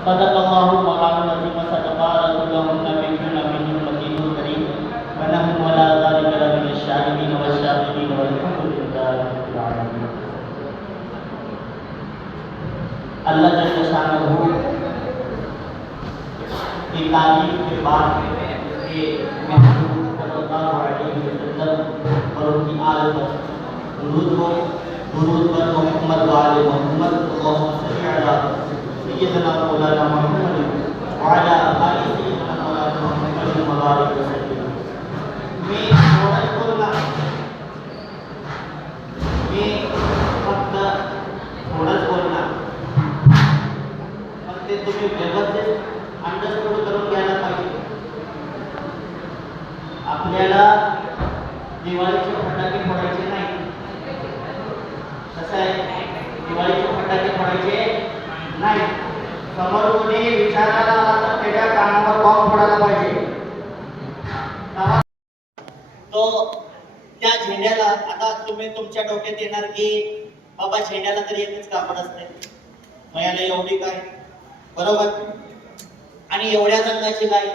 Sadaqallahu mawlana al-azim wa sadaqa rasulullah nabiyyun nabiyyun makiyun karim wa nahnu ala dhalika la min ash-shahidin wa ash-shahidin walhamdulillahi rabbil alamin. Allah जल्ल शानहू की तारीफ के बाद के महबूब सल्लल्लाहु अलैहि वसल्लम और उनकी आल पर दुरूद पर मोहम्मद व आले मोहम्मद अल्लाहुम्मा सल्ली अला सय्यिदना मौलाना मुहम्मद व अला आलि सय्यिदना मौलाना मुहम्मद व बारिक वसल्लम. मी थोडं बोलणार, मी फक्त थोडंच बोलणार, पण ते तुम्ही व्यवस्थित अंडरस्टँड करून घ्यायला पाहिजे. आपल्याला दिवाळीचे फटाके फोडायचे नाही. कसं आहे, दिवाळीचे फटाके फोडायचे नाही. समोर कोणी विचारायला आला तर त्याच्या कानावर बॉम्ब फोडायला पाहिजे. तो त्या झेंड्याला आता तुम्ही तुमच्या डोक्यात येणार की बाबा झेंड्याला तरी एकच कापड असते, मग याला एवढी काय, बरोबर. आणि एवढ्या रंगाची काय,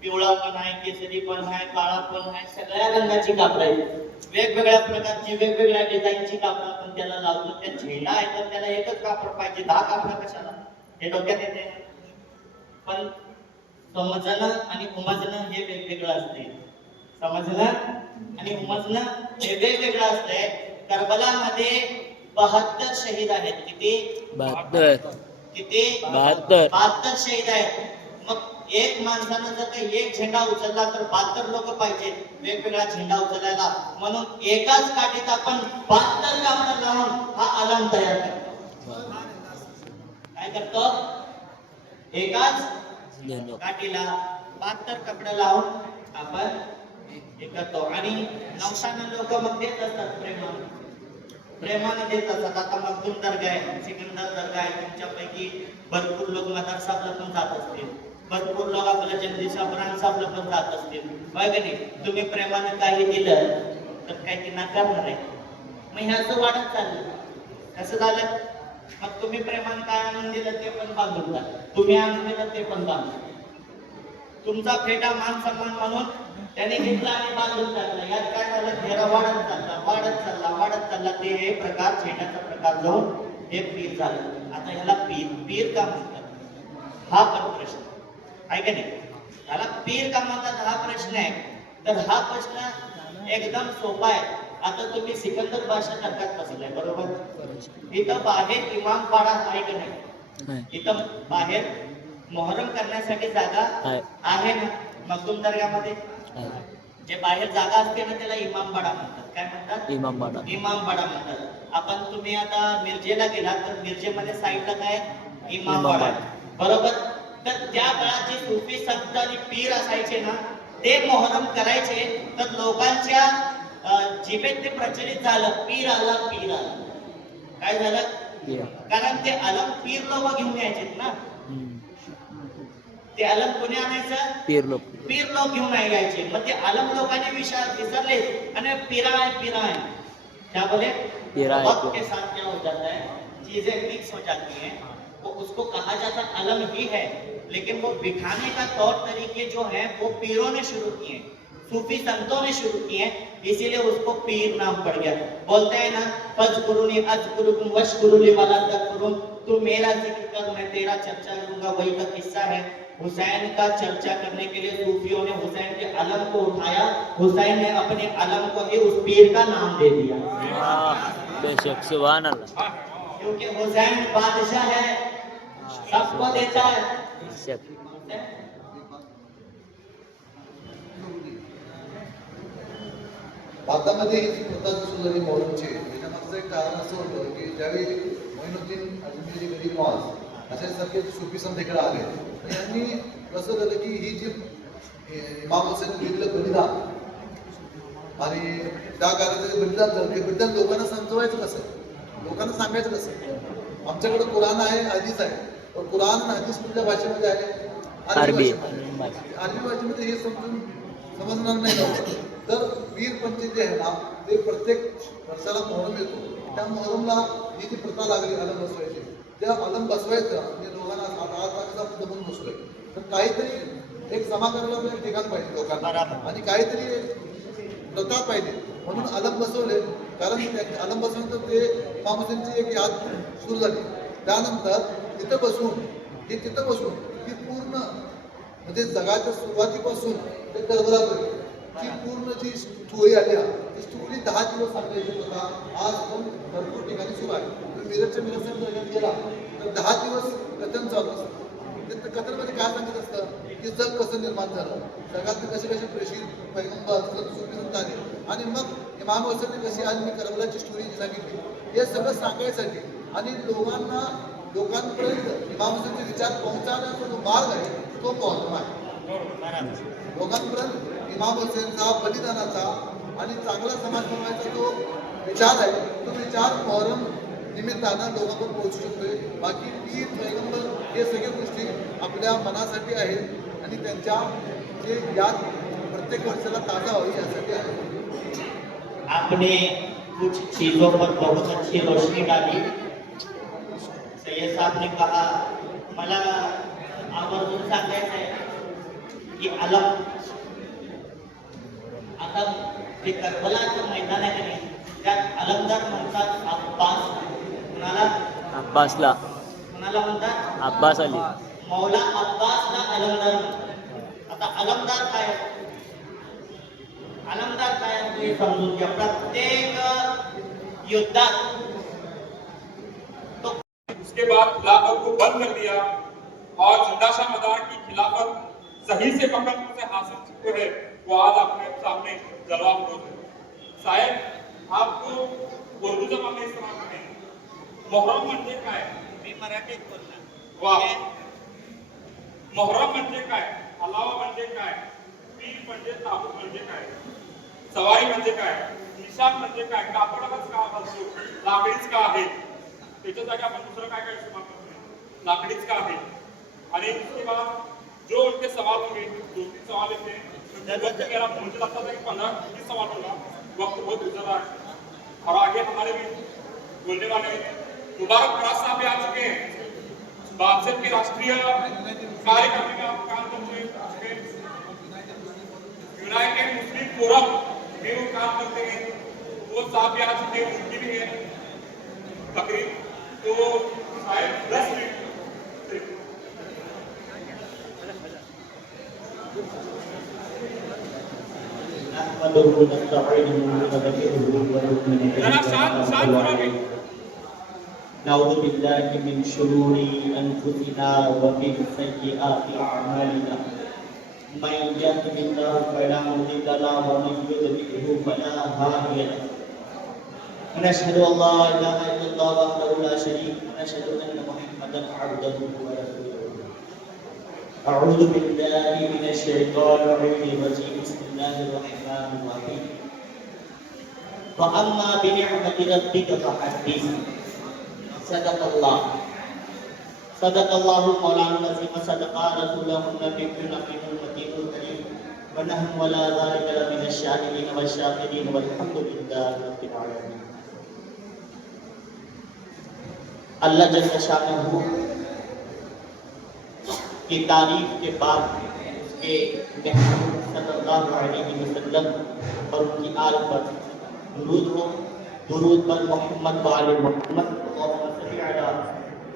पिवळा पण आहे, केसरी पण आहे, काळा पण आहे, सगळ्या रंगाची कापड आहेत. वेगवेगळ्या प्रकारची वेगवेगळ्या डिझाईनची कापड आपण त्याला लावतो. त्या झेंडा आहे तर त्याला एकच कापड पाहिजे, 10 कापड कशाला, हे डोक्यात येते. पण समजणं आणि उमजणं हे वेगवेगळं असते. समजणं आणि उमजणं हे वेगवेगळं असतंय. करबलामध्ये 72 शहीद आहेत. किती? 72. किती? 72 शहीद आहेत. मग एक माणसानं जर काही एक झेंडा उचलला तर 72 लोक पाहिजे वेगवेगळा झेंडा उचलायला. म्हणून एकाच काठीत आपण 72 कापड लावून हा अलम तयार करतो. काय करतो? एकाच काठीला 72 कपडे लावून आपण हे करतो. आणि नवसानं लोक मग देत असतात, प्रेमानं देत असतात. आता मखदूम दर्गा आहे, सिकंदर दर्गा आहे, तुमच्यापैकी भरपूर लोक मदार साहेबला पण जात असतील, भरपूर लोक आपल्या जगदीश साहेबांना पण जात असतील, बघ नाही. तुम्ही प्रेमानं काही दिलं तर काही ती नाकारणार आहे. मग ह्याचं वाढत चाललं. कसं झालं? मग तुम्ही प्रेमानं काय आणून दिलं ते पण बांधून टाकलं, तुम्ही आणून दिलं ते पण बांधून. तुमचा फेटा मान सन्मान म्हणून त्याने घेतला आणि बांधून टाकला. यात काय झालं? घेरा वाढत चालला. ते हे प्रकार, झेंड्याचा प्रकार जाऊन हे पीर झालं. आता ह्याला पीर का म्हणतात हा पण प्रश्न आहे का नाही? ह्याला पीर का म्हणतात हा प्रश्न आहे. तर हा प्रश्न एकदम सोपा आहे. आता तुम्ही सिकंदर बादशाह दरगात बसलाय, बरोबर. इथं बाहेर इमामबाडा आहे का नाही? इथं बाहेर मोहरम करण्यासाठी जागा आहे ना. मखदूम दर्गामध्ये जे बाहेर जागा असते ना त्याला इमामबाडा म्हणतात. काय म्हणतात? इमामबाडा म्हणतात. आपण तुम्ही आता मिरजेला गेला तर मिरजेमध्ये साईडला काय इमामबाडा, बरोबर. तर त्या काळात जे सुफी संत आणि पीर असायचे ना ते मोहरम करायचे. तर लोकांच्या जिभेत ते प्रचलित झालं, पीर आला. काय झालं? कारण ते अलम पीर लोक घेऊन यायचे ना. ते अलम कोणी आणायचं? पीर लोक घेऊन यायचे. मग ते अलम लोकांनी विसरले आणि पिरा है क्या बोले, वक्त के साथ क्या हो जाता है, चीजें मिक्स हो जाती हैं. वो उसको कहा जाता अलम ही है, लेकिन वो बिठाने का तौर तरीके जो है वो पीरों ने शुरू किए, सूफी संतों ने शुरू किए, इसीलिए उसको पीर नाम पड़ गया. बोलते हैं ना, फज़कुरुनी अज़कुरुकुम वशकुरुली वला तकफुरुन. तू मेरा जिक्र कर, मैं तेरा चर्चा करूंगा. वही का किस्सा है. हुसैन का चर्चा करने के लिए सूफियों ने हुसैन के अलम को उठाया. हुसैन ने अपने अलम को ही उस पीर का नाम दे दिया. बेशक, सुभान अल्लाह. क्योंकि हुसैन बादशाह है, सबको देता है. भारतामध्ये ही प्रथा सुरू झाली मोहरमची. याच्यामागचं एक कारण असं होतं की ज्यावेळी मोइनुद्दीन अजमेरी गरीब नवाज अशासारखे सुफी संत इकडे आले, यांनी कसं झालं की ही जी इमाम हुसेन दिलेलं बलिदान आणि त्या कार्याचं बलिदान झालं, ते बलिदान लोकांना समजवायचं कसं, लोकांना सांगायचं कसं. आमच्याकडे कुराण आहे, हदीस आहे, पण कुराण आणि हदीस कुठल्या भाषेमध्ये आहे? अरबी भाषेमध्ये. हे समजणार नाही नव्हतं. तर पीर पंचे जे आहे ना ते प्रत्येक वर्षाला मोहरम येतो. त्या मोहरमला ही जी प्रथा लागली अलम बसवायची, त्या अलम बसवायचं म्हणजे लोकांना आज आपण जमून बसलोय तर काहीतरी एक जमा करायला एक ठिकाण पाहिजे लोकांना बरोबर. आणि काहीतरी प्रथा पाहिजे म्हणून अलम बसवले कारण अलम बसवल्यानंतर ते इमाम हुसेनची एक याद सुरू झाली त्यानंतर तिथं बसून ती पूर्ण म्हणजे जगाच्या सुरुवातीपासून ते करबलापर्यंत ती पूर्ण जी स्टोरी आल्या ती स्टोरी 10 दिवस सांगायची होता आज पण भरपूर ठिकाणी सुरू आहे तुम्ही मिरजच्या मिरजच्या गेला तर 10 दिवस कथन चालू असतं ते कथनमध्ये काय सांगत असतं की जग कसं निर्माण झालं जगात कसे कसे प्रेषित पैगंबर सुफी संत आले आणि मग इमाम हुसेनने कशी आज मी करबलाची स्टोरी सांगितली हे सगळं सांगायसाठी आणि लोकांपर्यंत इमाम हुसेनचे विचार पोहोचवण्याचा जो मार्ग आहे तो पोहोचला आहे लोकांपर्यंत इमाम हुसेनचा बलिदानाचा आणि चांगला समाज बनवायचा जो विचार आहे तो विचार मोहरम निमित्तानं लोकांपर्यंत पोहोचू शकतोय बाकी पीर पैगंबर हे सगळ्या गोष्टी आपल्या मनासाठी आहेत आणि त्यांच्या जे याद प्रत्येक वर्षाला ताजा व्हावी यासाठी आहे आपने कुछ चीजों पर बहुत अच्छी रोशनी डाली सैयद साहब ने कहा मला आवर्जून सांगायचं आहे की अलम आता जे करबलाचं मैदान आहे की नाही त्यात अलमदार म्हणतात अब्बास कुणाला अब्बासला म्हणतात अब्बास अली मौला अब्बासला अलमदार म्हणतात आता अलमदार काय आहे? अलमदार काय आहे तुम्ही समजून घ्या प्रत्येक युद्धात उसके बाद खिलाफत को बंद कर दिया और जिंदा शाह मदार की खिलाफत सही से पकड़ से हासिल जो है वो आज अपने सामने जलवा फरोज है शायद आपको उर्दू जबान में इस्तेमाल करें मोहर्रम म्हणजे काय मी मराठीत बोलणार वाह मोहर्रम म्हणजे काय अलावा म्हणजे काय पीर म्हणजे ताबूत म्हणजे काय सवारी म्हणजे काय निशाण म्हणजे काय कापडाच का असतो लाकडीच का आहे त्याच्या जागी आपण दुसरं काय काय इस्तेमाल करतो लाकडीच का आहे आणि उसके बाद जो उनके सवाल होंगे 2-3 सवाल थे वक्त मेरा मुझे लगता था कि 15-20 सवाल होगा वक्त बहुत गुजर रहा है और आगे हमारे भी बोलने वाले मुबारक फराज साहब भी आ चुके हैं बादशाह के राष्ट्रीय कार्यक्रम में आप काम करते हैं यूनाइटेड मुस्लिम फोरम में वो काम करते हैं वो साहब भी आ चुके हैं उनकी भी है तकरीब तो शायद 10 मिनट نعوذ بالله من شرور أنفسنا ومن سيئات أعمالنا من يهده الله فلا مضل له ومن يضلله فلا هادي له ونشهد أن لا إله إلا الله وحده لا شريك له ونشهد أن محمدا عبده ورسوله أعوذ بالله من الشيطان الرجيم بسم الله الرحمن الرحيم فأما بنعمة ربك فحدث صدق الله مولانا العظيم صدق رسوله النبي الأمين المتين الكريم ونحن ولا ذلك من الشاهدين والشاكرين والحمد لله رب العالمين اللہ جل شانہ کی تعریف کے بعد اس کے محبوب صلی اللہ علیہ وسلم اور ان کی آل پر درود ہو درود پر محمد وآل محمد اللهم صل علی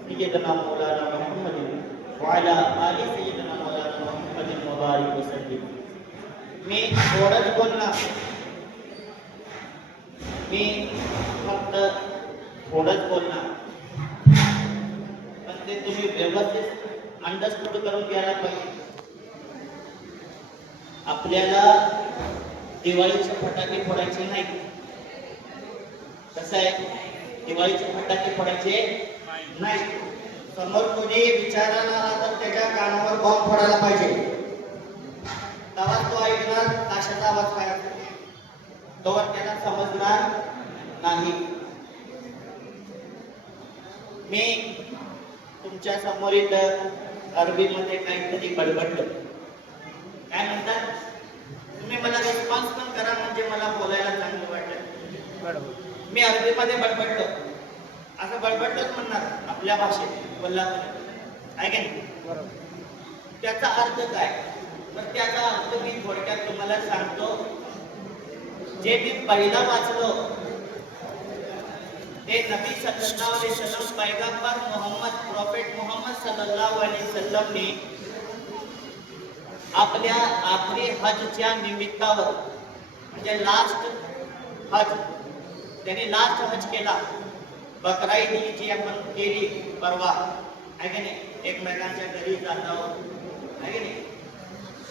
سیدنا مولانا محمد وعلى آل سیدنا مولانا محمد مبارک وسلم मी थोडंच बोलणार मी फक्त थोडंच बोलणार पण ते तुम्ही व्यवस्थित अंडरस्टँड करून घ्यायला पाहिजे आपल्याला दिवाळीचे फटाके फोडायचे नाही कसं आहे दिवाळीचे फटाके फोडायचे नाही समोर कोणी विचारायला आला तर त्याच्या कानावर बॉम्ब फोडायला पाहिजे तेव्हा तो ऐकणार ताशाचा आवाज काय तोवर त्याला समजणार नाही मी तुमच्या समोर इथं अरबीमध्ये काहीतरी बडबडलं काय म्हणतात तुम्ही मला रिस्पॉन्स पण करा म्हणजे मला बोलायला चांगलं वाटतं मी अरबीमध्ये बडबडलो असं बडबडच म्हणणार आपल्या भाषेत कोल्हापूर आहे की नाही. त्याचा अर्थ काय, तर त्याचा अर्थ मी थोडक्यात तुम्हाला सांगतो. जे मी पहिला वाचलो ते नबी सल्लल्लाहु अलैहि वसल्लम पैगंबर मोहम्मद प्रॉफेट मोहम्मद सल्लल्लाहु अलैहि वसल्लमने आपल्या आखरी हजच्या निमित्तावर म्हणजे लास्ट हज, त्यांनी लास्ट हज केला. बकरा ईद जी आपण केली परवा आहे की नाही, एकमेकांच्या घरी जातो आहे की नाही,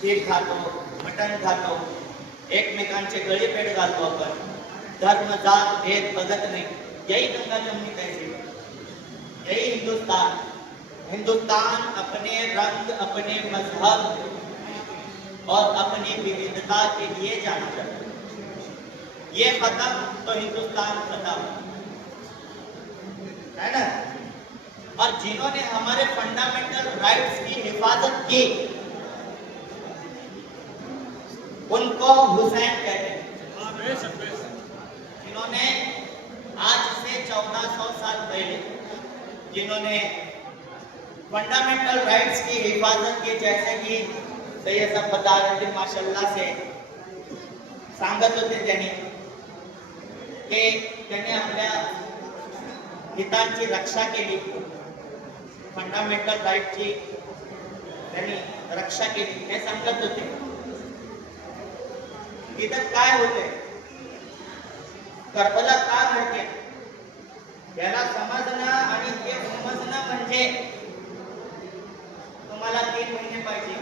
शीख खातो, मटण खातो, एकमेकांचे गळे पेट घालतो आपण, धर्म जात भेद बघत नाही. यही गंगा जमुनी तहजीब, यही हिंदुस्तान. हिंदुस्तान अपने रंग, अपने मजहब और अपनी विविधता के लिए जाना जाता है. ये खत्म तो हिंदुस्तान खत्म है ना. और जिन्होंने हमारे फंडामेंटल राइट्स की हिफाजत की उनको हुसैन कहते हैं. जिन्होंने आज से 1400 साल पहले जिन्होंने फंडामेंटल राइट्स की हिफाजत की, जैसे कि सैयद साहब बता रहे थे माशाल्लाह से सांगत होते त्यांनी की त्यांनी आपल्या हितांची रक्षा केली, फंडामेंटल राईटची त्यांनी रक्षा केली, हे सांगत होते. इथं काय होते, करबला का घडते याला समजणं आणि हे समजणं म्हणजे तुम्हाला 3 महिने पाहिजे.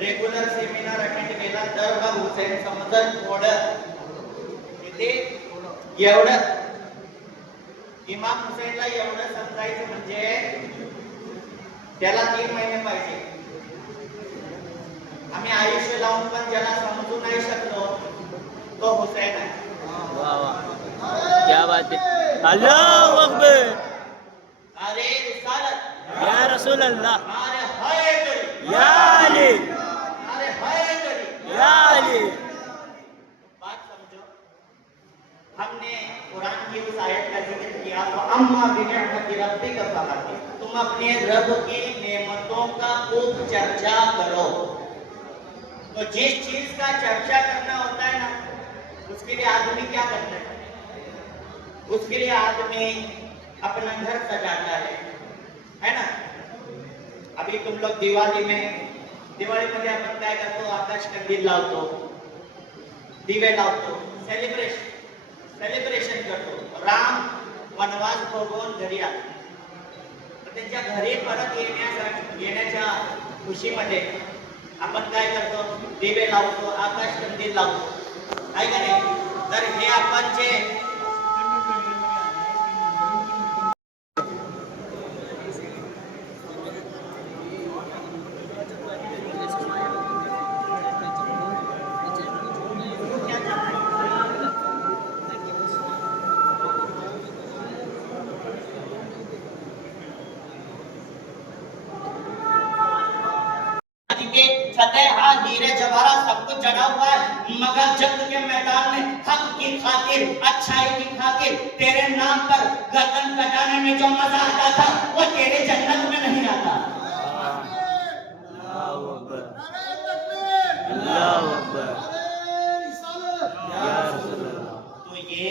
रेग्युलर सेमिनार अटेंड केला तर मग हुसेन समजन थोडं. इथे एवढं इमाम हुसेनला एवढं समजायचं म्हणजे त्याला 3 महिने पाहिजे. आम्ही आयुष्य लावून पण ज्याला समजू नाही शकलो तो हुसेन आहे. वाह वाह, क्या बात है. अल्लाहू अकबर. अरे रिसालत या रसूल अल्लाह. अरे हाय करी या अली. अरे हाय करी या अली. बात समझो. हमने कुरान की उस आयत का जिक्र किया तो अम्मा बिनिअमति रब्बिका फहदिस. तुम अपने रब की नेमतों का खूब चर्चा करो. तो जिस चीज का चर्चा करना होता है ना, उसके लिए आदमी क्या करता है, उसके लिए आदमी अपना घर सजाता है ना. अभी तुम लोग दिवाळी मध्ये आपण काय करतो, आकाश कंदील लावतो, दिवे लावतो, सेलिब्रेशन करतो. राम वनवास भोगून घरी आले, त्यांच्या घरी परत येण्याच्या खुशीमध्ये आपण काय करतो, दिवे लावतो, आकाश कंदील लावतो, आहे का नाही. तर हे आपण जे हीरे जवाहरात सब कुछ जड़ा हुआ है, मगर जंग के मैदान में हक की खातिर, अच्छाई की खातिर तेरे नाम पर गर्दन कटाने में जो मजा आता था वो तेरे जन्नत में नहीं आता. अल्लाहू अकबर. अल्लाहू अकबर. या रसूल अल्लाह. तो ये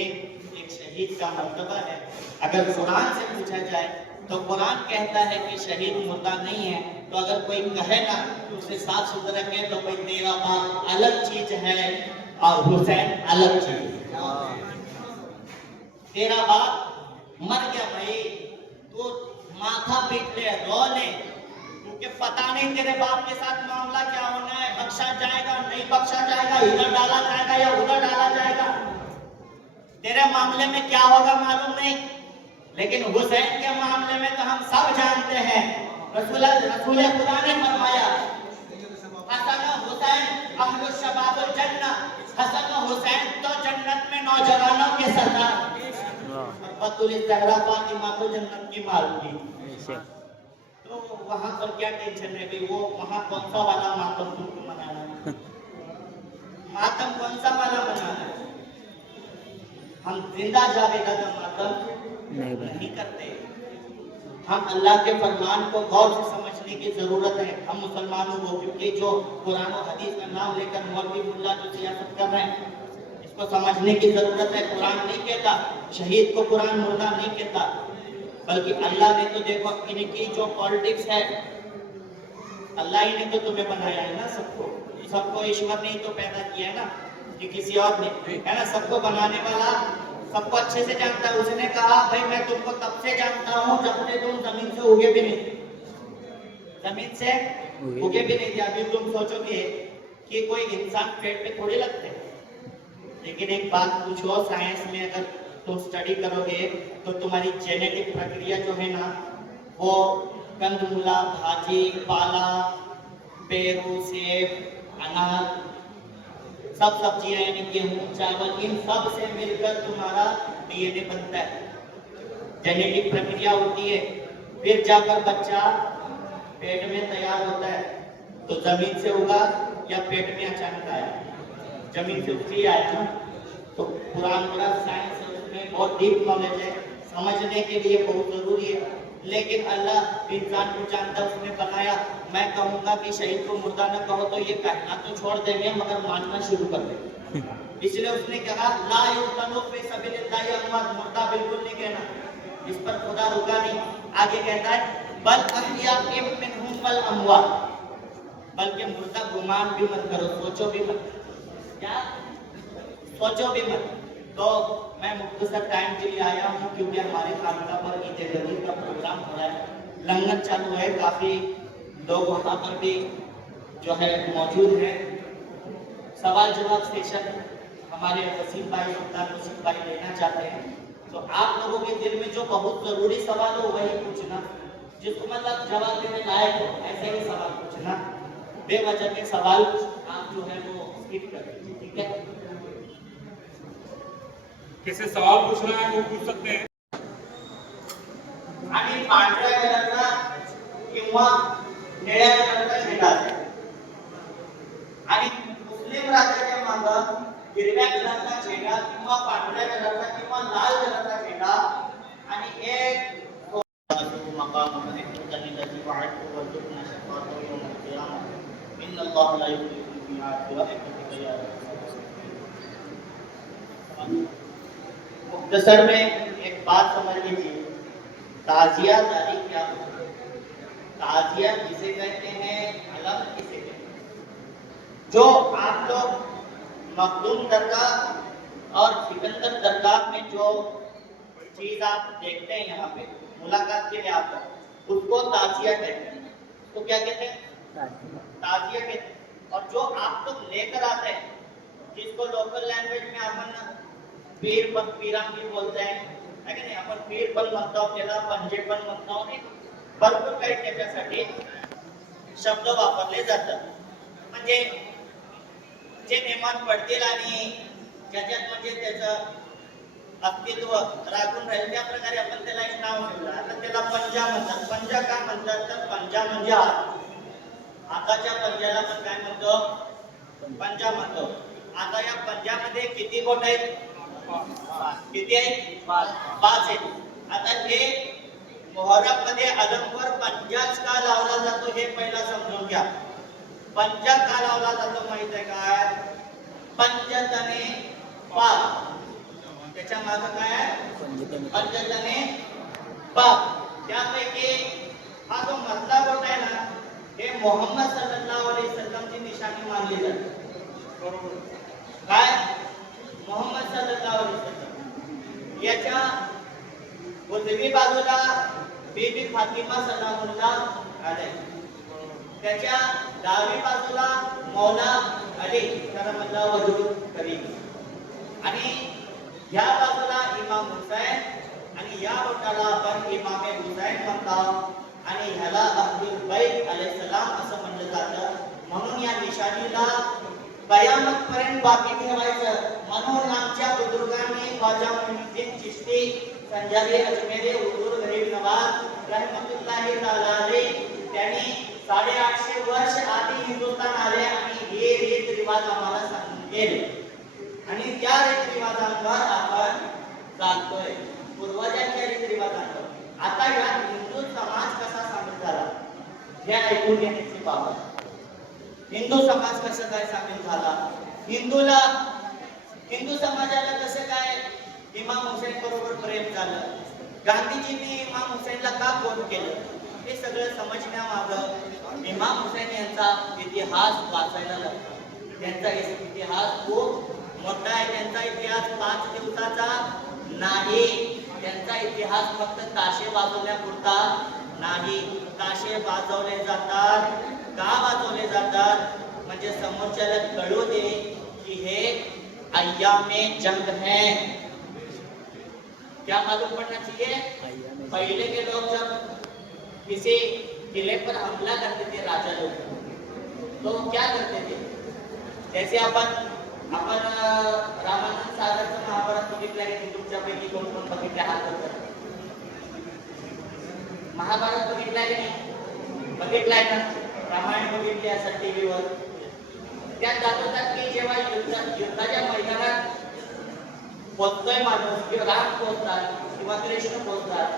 एक शहीद का मर्तबा है. अगर कुरान से पूछा जाए तो कुरान कहता है कि शहीद मुर्दा नहीं है. तो अगर कोई कहे ना उसे साफ सुथरा कहे तो कोई तेरा बाप अलग चीज है और हुसैन अलग चीज है. तेरा बाप मर गया भाई, तो माथा पीट ले, रो ले, क्योंकि पता नहीं तेरे बाप के साथ मामला क्या होना है, बख्शा जाएगा नहीं बख्शा जाएगा, इधर डाला जाएगा या उधर डाला जाएगा, तेरे मामले में क्या होगा मालूम नहीं. लेकिन हुसैन के मामले में तो हम सब जानते हैं. रसूल खुदा ने फरमाया हसन हुसैन अहलुल शबाबुल जन्नह. हसन हुसैन तो जन्नत में नौजवानों के सरदार, और बतूल ज़हरा फातिमा तो जन्नत की मालूम. तो वहां पर क्या टेंशन है भाई, वो वहां कौन सा वाला मातम तुमको मनाना है, मातम कौन सा वाला मनाना है. हम जिंदा जावेदा का मातम नहीं भाई। नहीं करते। हम अल्लाह के फरमान को गौर से समझने की जरूरत है, हम मुसलमानों को, क्योंकि जो कुरान और हदीस का नाम लेकर मौलवी मुल्ला जो सियासत कर रहे हैं, इसको समझने की जरूरत है। कुरान नहीं कहता शहीद को, कुरान मुर्दा नहीं कहता, बल्कि अल्लाह ने तो देखो इनकी जो पॉलिटिक्स है, अल्लाह ही ने तो तुम्हें बनाया है ना, सबको ईश्वर ने ही तो पैदा किया है ना, कि किसी और ने, है ना। सबको बनाने वाला सबको अच्छे से जानता है। उसने कहा भाई मैं तुमको तब से जानता हूँ जब से तुम जमीन से उगे भी नहीं, जमीन से उगे भी नहीं थे। अभी तुम सोचोगे कि कोई इंसान पेट पे थोड़ी लगते हैं, लेकिन एक बात पूछो, साइंस में अगर तुम स्टडी करोगे तो तुम्हारी जेनेटिक प्रक्रिया जो है ना, वो कंदमूला, भाजी, पाला, पेरू, सेब, अनार, सब सब्जियां यानी गेहूं, चावल, इन सब से मिलकर तुम्हारा डीएनए बनता है, जेनेटिक प्रक्रिया होती है। फिर जाकर बच्चा पेट में तैयार होता है। तो जमीन से उगा या पेट में अचानक आया? जमीन से उठ ही आया ना। तो कुरान बड़ा साइंस है, उसमें बहुत डीप नॉलेज है, समझने के लिए बहुत जरूरी है। लेकिन अल्लाह इंसान को जानता, उसने बनाया। मैं कहूंगा कि शहीद को मुर्दा न कहो तो ये कहना तो छोड़ देंगे, मगर मानना शुरू कर देंगे। इसलिए उसने कहा ला युक्तनु फी सबिलिल्लाहि अमवात, मुर्दा बिल्कुल नहीं कहना, इस पर खुदा रुका नहीं। आगे कहता है बल अहयाकुम मिनहुम वल अमवात, बल्कि मुर्दा गुमान भी मत करो, सोचो भी मत, क्या सोचो भी मत। तो मैं मुख्तसर टाइम के लिए आया हूँ, क्योंकि हमारे खानका पर ईद गदीर का प्रोग्राम हो रहा है, लंगर चालू है, काफी लोग वहाँ पर भी जो है मौजूद हैं। सवाल जवाब सेशन हमारे वसीम भाई, सुल्तान वसीम भाई लेना चाहते हैं। तो आप लोगों के दिल में जो बहुत जरूरी सवाल हो वही पूछना, जिसको मतलब जवाब देने लायक हो, ऐसे ही सवाल पूछना। बेवजह के सवाल आप जो है वो स्किप कर दीजिए, ठीक है। किसी सवाल पूछना है वो पूछ सकते हैं। आणि पांढऱ्या कलरचा किंवा निळ्या कलरचा झेंडा असेल, आणि मुस्लिम राज्याच्या मागं हिरव्या कलरचा झेंडा किंवा पांढऱ्या कलरचा किंवा लाल कलरचा झेंडा, आणि एक मुख्तसर में एक बात समझ लीजिए, ताजियादारी क्या होती है? ताजिया किसे कहते हैं, अलग किसे कहते हैं? जो आप लोग मखदूम दरगाह और सिकंदर दरगाह में जो चीज आप देखते हैं यहाँ पे मुलाकात के लिए आते हैं, उसको ताजिया कहते हैं। तो क्या कहते हैं? ताजिया कहते हैं। और जो आप लोग लेकर आते हैं, जिसको लोकल लैंग्वेज में अपन पीराम भी बोलते हैं, है की नाही? आपण पीर पण म्हणतो, त्याला पंजे पण म्हणतो, आणि भरपूर काही त्याच्यासाठी शब्द वापरले जातात। म्हणजे जे नेमान पडतील आणि ज्याच्यात म्हणजे त्याचं अस्तित्व राखून राहील, त्या प्रकारे आपण त्याला एक नाव ठेवलं। आता त्याला पंजा म्हणतात। पंजा का म्हणतात? तर पंजा म्हणजे हाताच्या पंजाला आपण काय म्हणतो? पंजा म्हणतो। आता या पंजामध्ये किती बोट आहेत? किती आहेत? 5 आहेत। आता हे मुहर्रम मध्ये अदमवर पंजाच का लावला जातो हे पहिला समजून घ्या। पंजा का लावला जातो माहित आहे काय? पंचतने पाक, त्याच्या मागे काय आहे? पंचतने पाक। त्यापैकी हा जो मधला बोट आहे ना, हे मोहम्मद सल्लल्लाहु अलैहि वसल्लम ची निशाणी मानली जाते। बरोबर काय? मोहम्मद सल्लल्लाहु अलैहि वसल्लम। याच्या उजवी बाजूला बीबी फातिमा सलामुल्लाह अलैहा, त्याच्या डावी बाजूला मौला अली करमल्लाहु वजहू करीम, आणि या बाजूला इमाम हुसैन, आणि या बोटाला आपण इमाम हुसैन म्हणतो, आणि ह्याला अहलुल बैत अलैहिस्सलाम असं म्हणलं जातं। म्हणून या निशाणीला कयामत पर्यंत बाकी ठेवायचं, म्हणून आमच्या बुजुर्गांनी ख्वाजा मुइनुद्दीन चिश्ती, संजारी अजमेरी, हुजूर गरीब नवाज रहमतुल्लाहि ताला अलैह, त्यांनी 850 वर्ष आधी हिंदुस्थान आले आणि हे रीत रिवाज आम्हाला सांगितले, आणि त्या रीत रिवाजांवर आपण चालतोय। पूर्वजांच्या रीत घेऊन येण्याची बाबत. हिंदू समाज कसं काय सामील झाला, हिंदू समाजाला कसं काय इमाम हुसेन बरोबर प्रेम झालं, गांधीजींनी इमाम हुसेनला का फोन केलं, हे सगळं समजण्यामागं इमाम हुसेन यांचा इतिहास वाचायला लागतो. त्यांचा इतिहास खूप मोठा आहे. त्यांचा इतिहास 5 दिवसाचा नाही. त्यांचा इतिहास फक्त ताशे वाजवण्यापुरता नाही. ताशे वाजवले जातात, का वाजवले जातात, म्हणजे समोरच्याला कळू दे कि हे अय्यामे जंग है. क्या मालूम पड़ना चाहिए? पहले के लोग जब किसी किले पर हमला करते थे राजा लोग, तो क्या करते थे, जैसे आपण रामानंद सागरचं महाभारत बघितलं आहे की तुमच्यापैकी कोण कोण बघितले हात करतात? महाभारत बघितलंय की नाही? बघितलंय ना? रामायण बघितली असेल टीव्हीवर. त्यात दाखवतात की जेव्हा युद्धाच्या मैदानात पोचतोय माणूस, किंवा राम पोचतात किंवा कृष्ण पोचतात,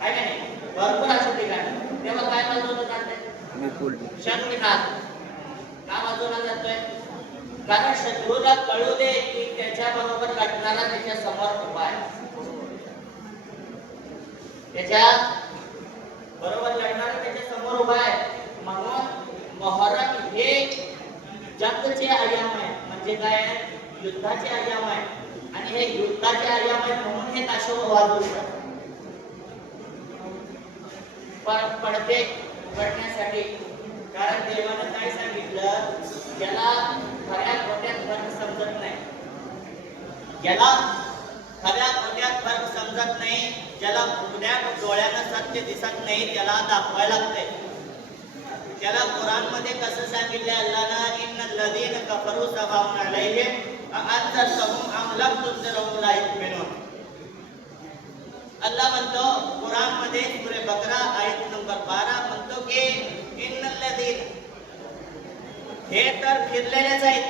आहे का नाही, भरपूर अशा ठिकाणी, तेव्हा काय वाजवलं जातंय? शंखनाद. का वाजवला जातोय? कारण शत्रूला कळू दे की त्याच्या बरोबर लढणारा त्याच्या समोर उभा आहे. त्याच्या बरोबर लढणारा त्याच्या समोर उभा आहे. म्हणून मोहरम हे जंगचे आयाम आहे. म्हणजे काय? युद्धाचे आयाम आहे. आणि हे युद्धाचे आयाम आहे म्हणून हे ताशे वाजवतात. पडदे उघडण्यासाठी. कारण देवानं काय सांगितलं, ज्याला खऱ्या खोट्यात फरक समजत नाही, ज्याला खऱ्या खोट्यात फरक समजत नाही, ज्याला उघड्या डोळ्यानं सत्य दिसत नाही, त्याला दाखवायला लागतंय. त्याला कुरान मध्ये कसं सांगितलं अल्लाहनं, इन्नल लदीन कफरू सवाउन अलैहिम अअनज़रतहुम अम लम तुनज़िरहुम ला युमिनून. अल्लाह म्हणतो कुरान मध्ये सूरे बकरा आयत नंबर 12 म्हणतो की इन्नल लदीन, हे तर फिरलेलेच आहेत,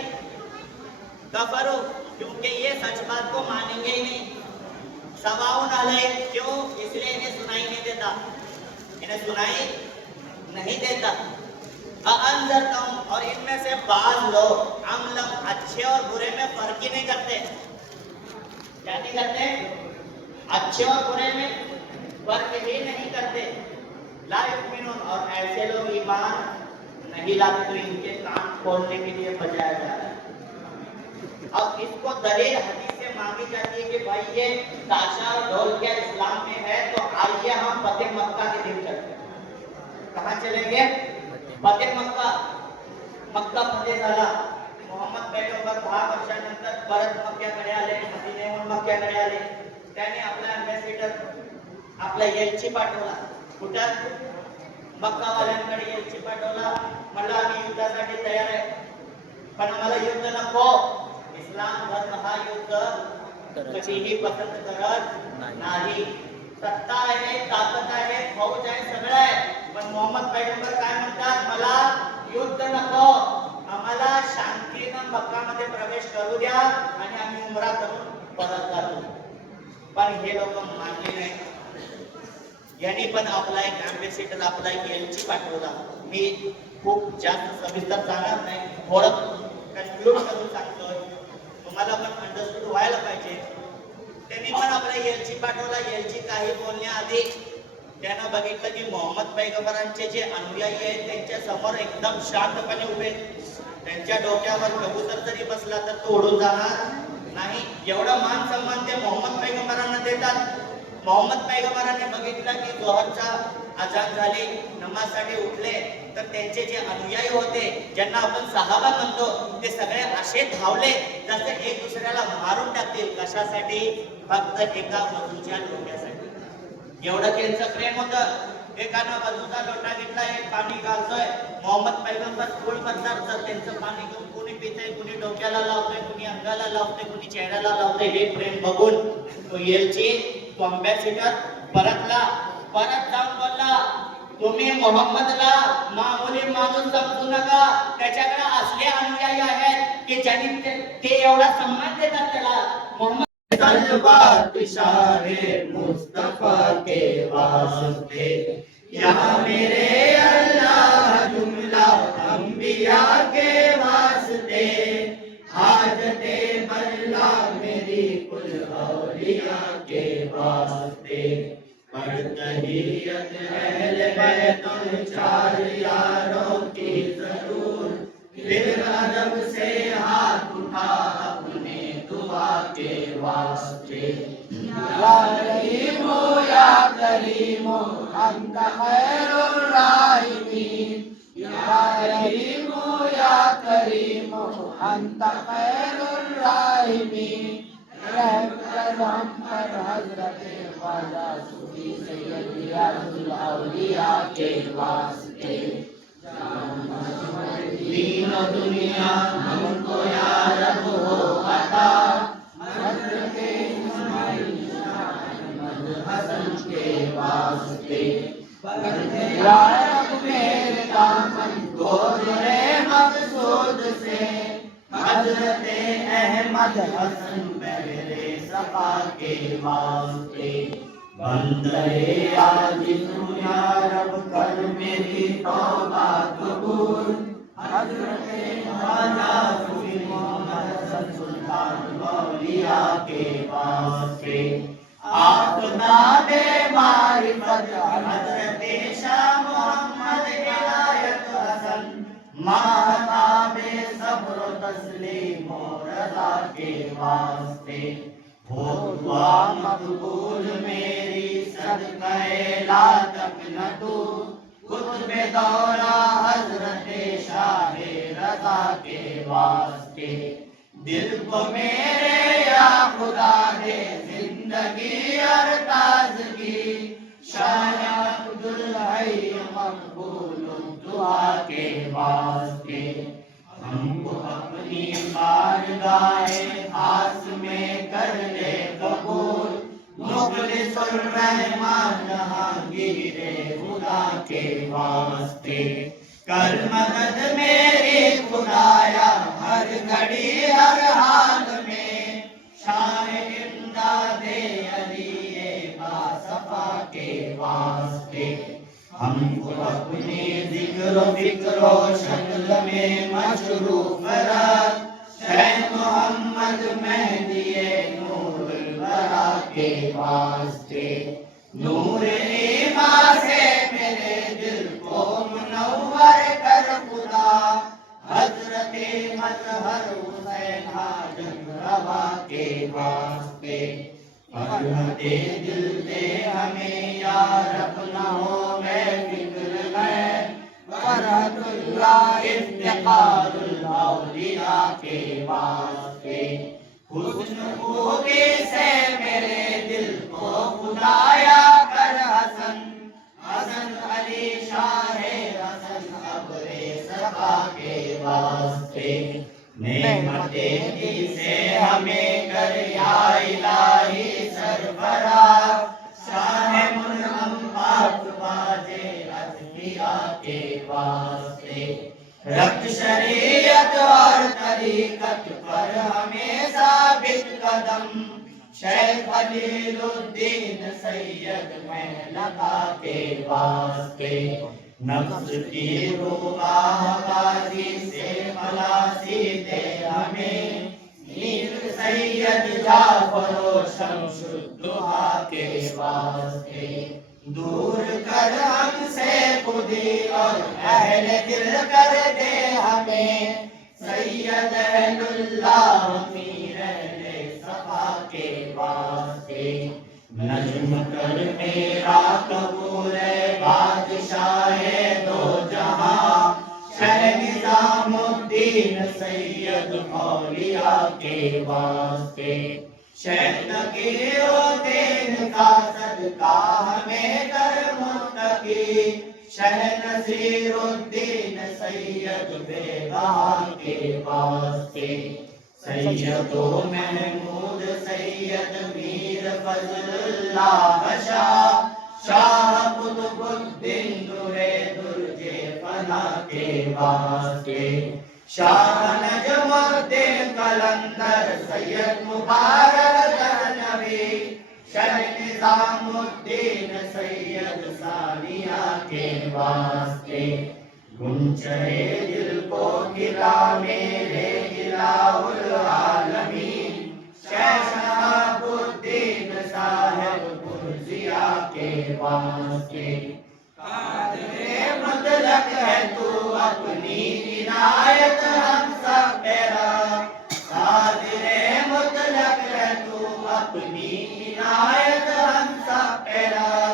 कफरू, क्योंकि ये सच बात को मानेंगे ही नहीं, सवाउन अलैहिम, क्यों? इसलिए इन्हें सुनाई नहीं देता, इन्हें सुनाई नहीं देता. अअनज़रतहुम, और इनमें से बाज लोग अमलम, अच्छे और बुरे में फर्क ही नहीं करते. क्या नहीं करते? अच्छे और बुरे में फर्क ही नहीं करते. ला युमिनून, और ऐसे लोग ईमान नहीं लाते, तो इनके कान खोलने के लिए बजाया जा रहा है. अब इसको दलील हदीस से मांगी जाती है कि भाई ये ताशा और ढोल क्या इस्लाम में है, तो आइए हम फतेह मक्का के दिन चलते हैं. कहाँ चलेंगे? फतेह मक्का. मक्का फतेह झाला. मोहम्मद पैगंबर 10 वर्षानंतर परत मक्क्याकडे आले, मदीनेहून मक्क्याकडे आले. त्याने आपला अँबॅसिडर, आपला एलची पाठवला. कुठं? मक्कावाल्यांकडे एलची पाठवला. म्हणलं आम्ही युद्धासाठी तयार आहे, पण आम्हाला युद्ध नको. इस्लाम धर्म हा युद्ध कधीही पसंत करत नाही. सत्ता आहे, ताकद आहे, फौज आहे, सगळं आहे, पण मोहम्मद पैगंबर काय म्हणतात, मला युद्ध नको, आम्हाला शांतीनं मक्कामध्ये प्रवेश करू द्या आणि आम्ही उमरा करून परत जातो. पण हे लोक मानले नाही. यांनी पण आपला एक अँबॅसिडर, आपला एक एलची पाठवला. मी खूप जास्त सविस्तर जाणार नाही, थोडं कन्क्लूड करून सांगतोय, तुम्हाला पण अंडरस्टूड व्हायला पाहिजे. त्यांनी पण आपला एलची पाठवला. एलची काही बोलण्याआधी त्यानं बघितलं की मोहम्मद पैगंबरांचे जे अनुयायी आहेत त्यांच्या समोर एकदम शांतपणे उभे. त्यांच्या डोक्यावर कबूतर जरी बसला तर तो उडून जाणार नाही. एवढा मान सन्मान ते मोहम्मद पैगंबरांना देतात. मोहम्मद पैगंबरांनी बघितलं की जोहरचा अजान झाली, नमाजसाठी उठले, तर त्यांचे जे अनुयायी होते, ज्यांना आपण सहाबा म्हणतो, ते सगळे असे धावले जसे एक दुसऱ्याला मारून टाकतील. कशासाठी? फक्त एका वधूच्या लोट्यासाठी. एवढं त्यांचं प्रेम होतं. एकानं वधूचा लोटा घेतला, एक पाणी घालतोय. मोहम्मद पैगंबर फुल करतात, तर त्यांचं पाणी घेऊन कुणी पितंय, कुणी डोक्याला लावतोय, कुणी अंगाला लावतोय, कुणी चेहऱ्याला लावतोय. हे प्रेम बघून तो एलची, तो अँबॅसिडर परतला. परत जाऊन बोलला, तुम्ही मोहम्मदला मामुली माणूस समजू नका, त्याच्याकडे असले अनुयायी आहेत की ज्यांनी ते एवढा सन्मान देतात त्याला. मोहम्मद तलवार इशारे मुस्तफा के वास्ते, या मेरे अल्लाह औलिया के वास्ते, हाजते बल्ला मेरी कुल औलिया के वास्ते। पर तहियत अहले बैतुल चार यारों की जरूर, फिर अदब से हाथ उठा अपने दुआ के वास्ते। या रहीमो या करीमो अंत खैरुर राहिमीन, या रहीमो या करीमो अंत खैरुर राहिमीन। रहम कर हम पर हजरत ख्वाजा सूफी सैयद याजुल औलिया के वास्ते। दीन और दुनिया हमको या रब हो अता, हजरत इस्माइल अहमद हसन के वास्ते। या रब मेरे दामन को जुड़े मकसूद से, हजरत अहमद हसन मेरे सफा के वास्ते। बंदे आजिज़ या रब कर मेरी तौबा कबूल, हजरत ख्वाजा सूफी मोहम्मद हसन सुल्तान औलिया के वास्ते। आफ़ताबे मारिफत हजरत शाह मोहम्मद इनायत हसन, महताबे सब्र तस्लीम और रज़ा के वास्ते। हो दुआ मकबूल मेरी सदक़े ला तक न तू, कुतुबे दौला हजरत शाह रज़ा के वास्ते। दिल को मेरे या खुदा दे जिंदगी और ताज़गी, शाह अब्दुल हई मकबूल दुआ के वास्ते। हमको अपनी बारगाहे खास में कर ले कबूल, मुखलिसुर रहमान जहांगीरे खुदा के वास्ते। कर मदद मेरी खुदाया हर घड़ी हर हाल में, शाह इमदादे अली बासफा के वास्ते। हमको अपनी जिक्र फिक्र शक्ल में मशरूफ रख, शैख़ मोहम्मद मेहदी नूर बरा के वास्ते। नूर ईमान से मेरे दिल को मुनव्वर कर खुदा, हजरत मजहर हुसैन हाजन रवा के वास्ते। फरहते दिल दे हमें या रब न हो मैं फिक्र में, फरहतुल्लाह इफ्तिखारुल औलिया के वास्ते। हुस्न खूबी से मेरे दिल को खुदाया कर हसन, हसन अली शाह हसन अब्रे सफा के वास्ते। नेमते दी से हमें कर या इलाही सरबराह, शाह मुनअम पाक बाजे अज़किया के वास्ते। रख शरीयत और तरीकत पर हमें साबित कदम, शेख खलीलुद्दीन सैयद मेहलका के वास्ते। नफ्स की रूबाबाजी से खलासी दे हमें, मीर सैयद जाफर शमसुद्दोहा के वास्ते। दूर कर हमसे खुदी और अहले दिल कर दे हमें, सैयद अहलुल्लाह मीर अहले सफा के वास्ते। नज्म कर मेरा कबूल बादशाह दो जहां, शह निजामुद्दीन सैयद औलिया के वास्ते। शहनगीरुद्दीन का सदका हमें कर मुत्तकी, शह नसीरुद्दीन सैयद बेबहा के वास्ते। सैयदो महमूद सैयद मीर फजलुल्लाह शाह, शाह कुतुबुद्दीन दुरे दुर्जे फना के वास्ते। शाह नजमुद्दीन कलंदर सैयद मुबारक नबी, शह निजामुद्दीन सैयद सानिया के वास्ते। گم چہے دل کو کھلا میرے الہ العالمین شیخ شہاب الدین صاحب پرزیا کے واسطے قادر مطلق ہے تو اپنی عنایت ہم سب تیرا قادر مطلق ہے تو اپنی عنایت ہم سب تیرا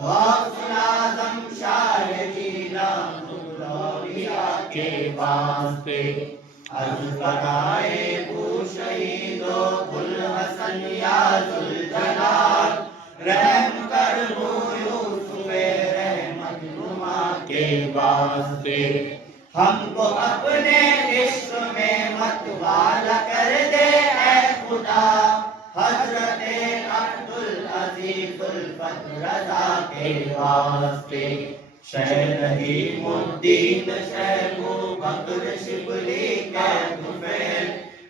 غوث اعظم شاہ جیلان الاولیاء کے واسطے از برائے بو شہید و بوالحسن یا ذوالجلال رحم کر ہو یوسف رحمت نما کے واسطے ہم کو اپنے عشق میں متوالا کر دے اے خدا حضرت عبدالعزیز الفت رضا کے واسطے شہ رحیم الدین شہ ابوبکر شبلی کے طفیل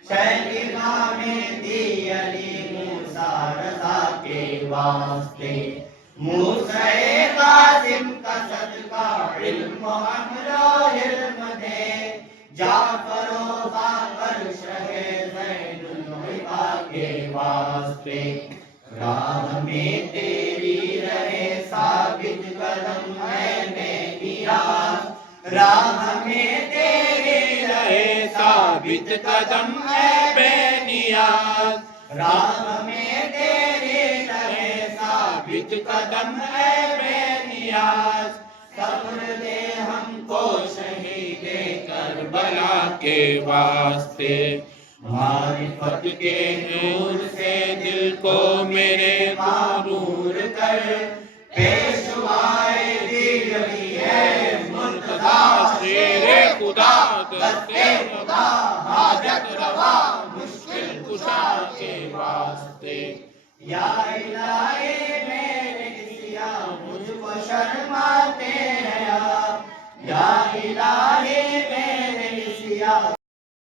شہ امام دی علی موسیٰ رضا کے واسطے موسیٰ قاسم کا صدقہ علم و عمل و علم دے جعفر و باقر شہ زین العبا کے واسطے راہ میں تیری رہے ثابت قدم ہے بے نیاز راہ میں تیری رہے ثابت قدم ہے بے نیاز راہ میں تیری رہے ثابت قدم ہے بے نیاز صبر دے ہم کو شہید کربلا کے واسطے معرفت کے نور سے دل کو میرے معرور کر پیشوائے دیگری ہے مرتضی شیر خدا دستے خدا حاجت روا مشکل کشا کے واسطے یا الہی میرے سیاہ مجھ کو شرماتے ہیں آپ یا الہی میرے سیاہ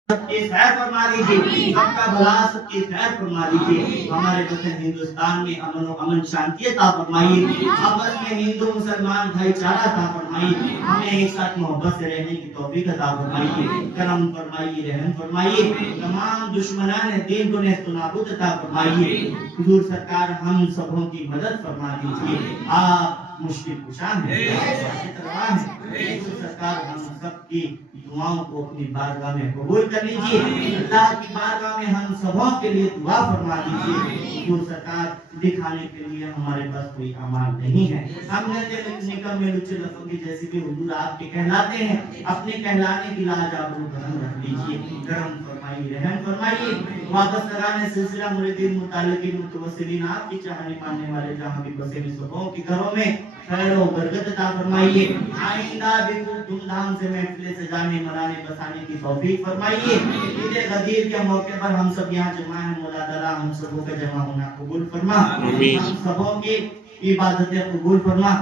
سب کی خیر فرما دیجیے سب کا بھلا سب کی خیر فرما دیجیے ہمارے وطن ہندوستان میں امن و امن شانتی عطا فرمائیے آپس میں ہندو مسلمان بھائی چارہ عطا فرمائیے ہمیں ایک ساتھ محبت سے رہنے کی توفیق عطا فرمائیے کرم فرمائیے رحم فرمائیے تمام دشمنان دین کو نیست و نابود عطا فرمائیے حضور سرکار ہم سبوں کی مدد فرما دیجیے آپ مشکل کشا ہیں حضور سرکار ہم سب کی دعاؤں کو اپنی بارگاہ میں قبول کر لیجئے اللہ کی بارگاہ میں ہم سبوں کے لیے دعا فرما دیجئے حضور سرکار دکھانے کے لیے ہمارے پاس کوئی اعمال نہیں ہے ہم نکم میں لچے لفظ جیسے کہ حضور آپ کے کہلاتے ہیں اپنے کہلانے کی لاج آپ کو کرم رکھ لیجئے کرم فرمائیے رحم فرمائیے واپس لگانے سلسلہ مریدین متعلقین متوسلین آپ کی چاہنے ماننے والے جہاں بھی بسے بھی سبوں کی گھروں میں خیر و برکت عطا فرمائیے آئندہ بھی خوب دھوم دھام سے محفلیں سجانے منانے بسانے کی توفیق فرمائیے عید غدیر کے موقع پر ہم سب یہاں جمع ہیں مولا تعالی ہم سبوں کا جمع ہونا قبول فرما ہم سبوں کی عبادتیں قبول فرما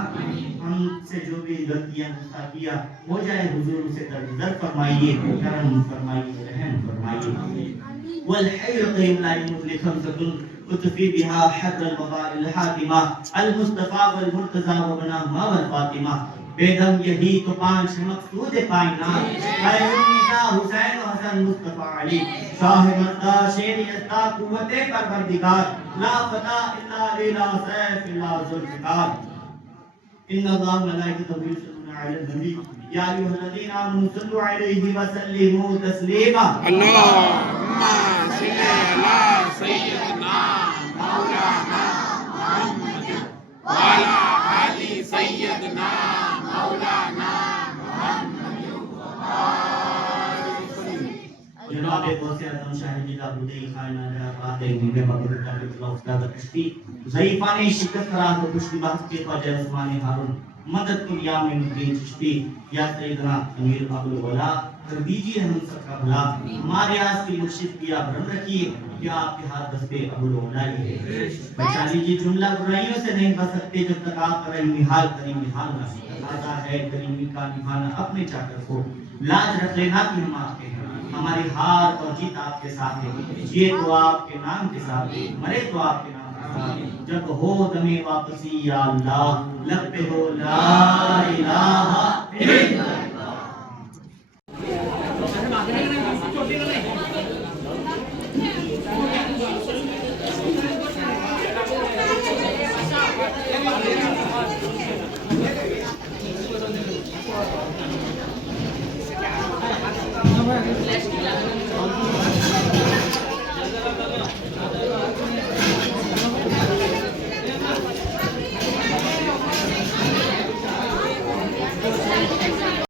ہم سے جو بھی غلطیاں گستاخیاں ہو جائے حضور اسے درگزر فرمائیے کرم فرمائیے رحم فرمائیے والحي القيوم لا يموت لخمسة كتفي بها حر الوباء الحاتمة المصطفى والمرتضى وبناهما والفاطمة بیگم یہی تو پانچ مقصود کائنات خیر النساء حسین و حسن مصطفیٰ علی شاہ مردہ شیر یزدہ قوت پروردگار لا فتح الا لیلا سیف اللہ ذوالفقار ان اللہ ملائکتہ یصلون علی النبی یا ایھا الذین آمنوا صلوا علیہ وسلموا تسلیما اللهم صل على سيدنا مولانا محمد وعلى آل سيدنا مولانا محمد جناب غوث اعظم شاہ جیلہ بدئی خانہ باتیں میں مقبول تعلق استاد کشتی ضعیفان شکست راہ کو کشتی بحث کے خواجہ عثمان ہارون مدد کو یا الدین چشتی یا سیدنا امیر ابوالولا کر دیجیے ہم سب کا بھلا ہمارے آس کی مرشد کی آپ رم رکھیے کیا آپ کے ہاتھ دستے ابوالولا ہی ہے بچا لیجیے جملہ برائیوں سے نہیں بچ سکتے جب تک آپ کریم نحال نہ آتا ہے کریمی کا نبھانا اپنے چاکر کو لاج رکھ لینا کہ ہم آپ کے ہیں ہماری ہار اور جیت آپ کے ساتھ ہے یہ تو آپ کے نام کے ساتھ ہے مرے تو آپ کے نام کے ساتھ ہے جب ہو دم واپسی یا اللہ لب پہ ہو لا الہ الا اللہ फ्लॅश